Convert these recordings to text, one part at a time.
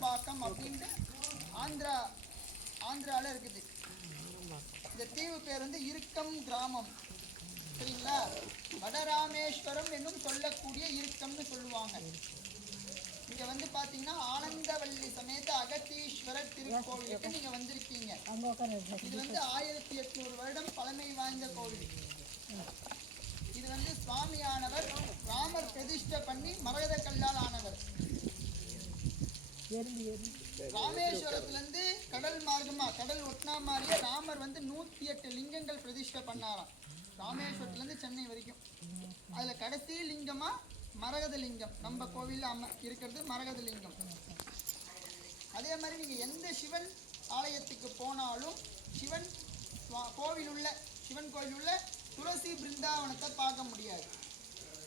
ஆரம்பாக்கம் அப்படின்ட்டு ஆந்திராவில் இருக்குது. இந்த தீவு பேர் வந்து இறுக்கம் கிராமம். சரிங்களா? வடராமேஸ்வரம் என்னும் சொல்லக்கூடிய இறுக்கம்னு சொல்லுவாங்க. இங்க வந்து பாத்தீங்கன்னா ஆனந்தவல்லி சமேத அகத்தீஸ்வரர் திருக்கோவிலுக்கு நீங்க வந்திருக்கீங்க. இது வந்து 1800 வருடம் பழமை வாய்ந்த கோவில். இது வந்து சுவாமியானவர் ராமர் பிரதிஷ்டை பண்ணி மரகத கல்லால் ஆனவர். ராமேஸ்வரத்துல இருந்து கடல் மார்க்கமா கடல் ஒட்டினா மாதிரியே ராமர் வந்து 108 லிங்கங்கள் பிரதிஷ்டை பண்ணாராம். ராமேஸ்வரத்துல இருந்து சென்னை வரைக்கும். அதுல கடைசி லிங்கமா மரகத லிங்கம். நம்ம கோவில்ல இருக்கிறது மரகத லிங்கம். அதே மாதிரி நீங்க எந்த சிவன் ஆலயத்துக்கு போனாலும் சிவன் கோவில் உள்ள துளசி பிருந்தாவனத்தை பார்க்க முடியாது.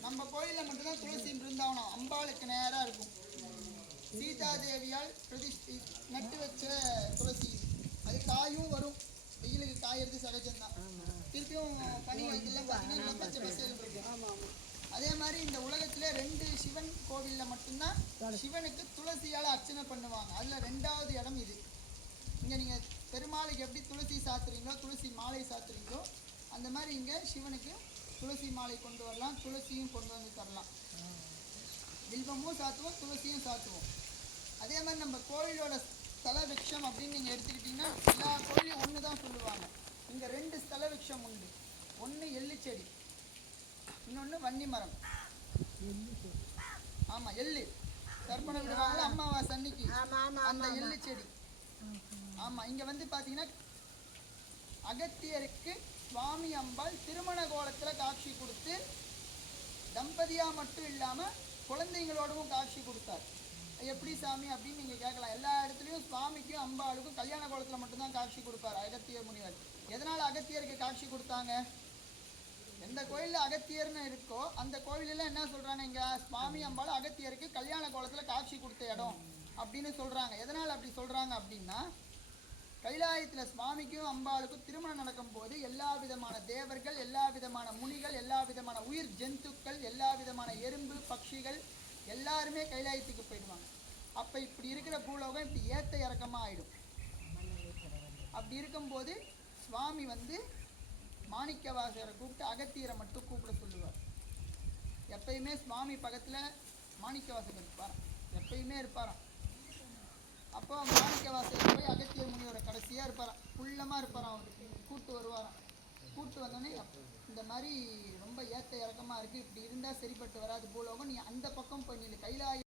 நம்ம கோயிலில் மட்டும்தான் துளசி பிருந்தாவனம் அம்பாளுக்கு நேராக இருக்கும். சீதாதேவியால் நட்டு வச்ச துளசி அது காயும் வரும். வெயிலுக்கு காயறது சகஜம்தான். திருப்பியும் பனி காலத்துல பார்த்தீங்கன்னா பச்சை பசேல் இருக்கும். அதே மாதிரி இந்த உலகத்துல 2 சிவன் கோவில்ல மட்டும்தான் சிவனுக்கு துளசியால் அர்ச்சனை பண்ணுவாங்க. அதுல 2வது இடம் இது. இங்க நீங்க பெருமாளுக்கு எப்படி துளசி சாத்துறீங்களோ துளசி மாலை சாத்துறீங்களோ அந்த மாதிரி இங்க சிவனுக்கு துளசி மாலை கொண்டு வரலாம், துளசியும் கொண்டு வந்து தரலாம். வில்வமும் சாத்துவோம், துளசியும் சாத்துவோம். அதே மாதிரி நம்ம கோவிலோட ஸ்தல விருட்சம் அப்படின்னு நீங்க எடுத்துக்கிட்டீங்கன்னா எல்லா கோயிலையும் ஒன்று தான் சொல்லுவாங்க. இங்க 2 ஸ்தல விருட்சம் உண்டு. ஒன்று எள்ளு செடி, இன்னொன்று வன்னி மரம். ஆமா, எள்ளு தர்ப்பணம் விடுவாங்க அம்மாவாசை அன்னைக்கு அந்த எள்ளு செடி. ஆமா, இங்க வந்து பாத்தீங்கன்னா அகத்தியருக்கு சுவாமி அம்பாள் திருமண கோலத்துல காட்சி கொடுத்து தம்பதியா மட்டும் இல்லாம குழந்தைங்களோடவும் காட்சி கொடுத்தார். எப்படி சாமி அப்படின்னு நீங்க கேட்கலாம். எல்லா இடத்துலயும் சுவாமிக்கும் அம்பாளுக்கும் கல்யாண கோலத்துல மட்டும்தான் காட்சி கொடுப்பார் அகத்தியர் முனிவர். எதனால அகத்தியருக்கு காட்சி கொடுத்தாங்க? எந்த கோயில்ல அகத்தியர்னு இருக்கோ அந்த கோவிலெல்லாம் என்ன சொல்றாங்க, இங்க சுவாமி அம்பாள் அகத்தியருக்கு கல்யாண கோலத்துல காட்சி கொடுத்த இடம் அப்படின்னு சொல்றாங்க. எதனால அப்படி சொல்றாங்க அப்படின்னா, கைலாயத்துல சுவாமிக்கும் அம்பாளுக்கும் திருமணம் நடக்கும் போது எல்லா விதமான தேவர்கள், எல்லா விதமான முனிகள், எல்லா விதமான உயிர் ஜந்துக்கள், எல்லா விதமான எறும்பு பட்சிகள் எல்லாருமே கைலாயத்துக்கு போயிடுவாங்க. அப்ப இப்படி இருக்கிற பூலோகம் இப்படி ஏத்த இறக்கமா ஆயிடும். அப்படி இருக்கும்போது சுவாமி வந்து மாணிக்கவாசகரை கூப்பிட்டு அகத்தியரை மட்டும் கூப்பிட சொல்லுவார். எப்பயுமே சுவாமி பக்கத்துல மாணிக்கவாசகர் இருப்பாராம், எப்பயுமே இருப்பாராம். அப்போ மாணிக்கவாசகர் போய் அகத்தியர் முனிவரை கடைசியா இருப்பாராம், குள்ளமா இருப்பாராம். அவருக்கு கூட்டு வருவாராம். கூட்டு வந்தோடனே இந்த மாதிரி ரொம்ப ஏத்த இறக்கமா இருக்கு, இப்படி இருந்தா சரிப்பட்டு வராது பூலோகம், நீ அந்த பக்கம் போய் நில்லு, கைலாய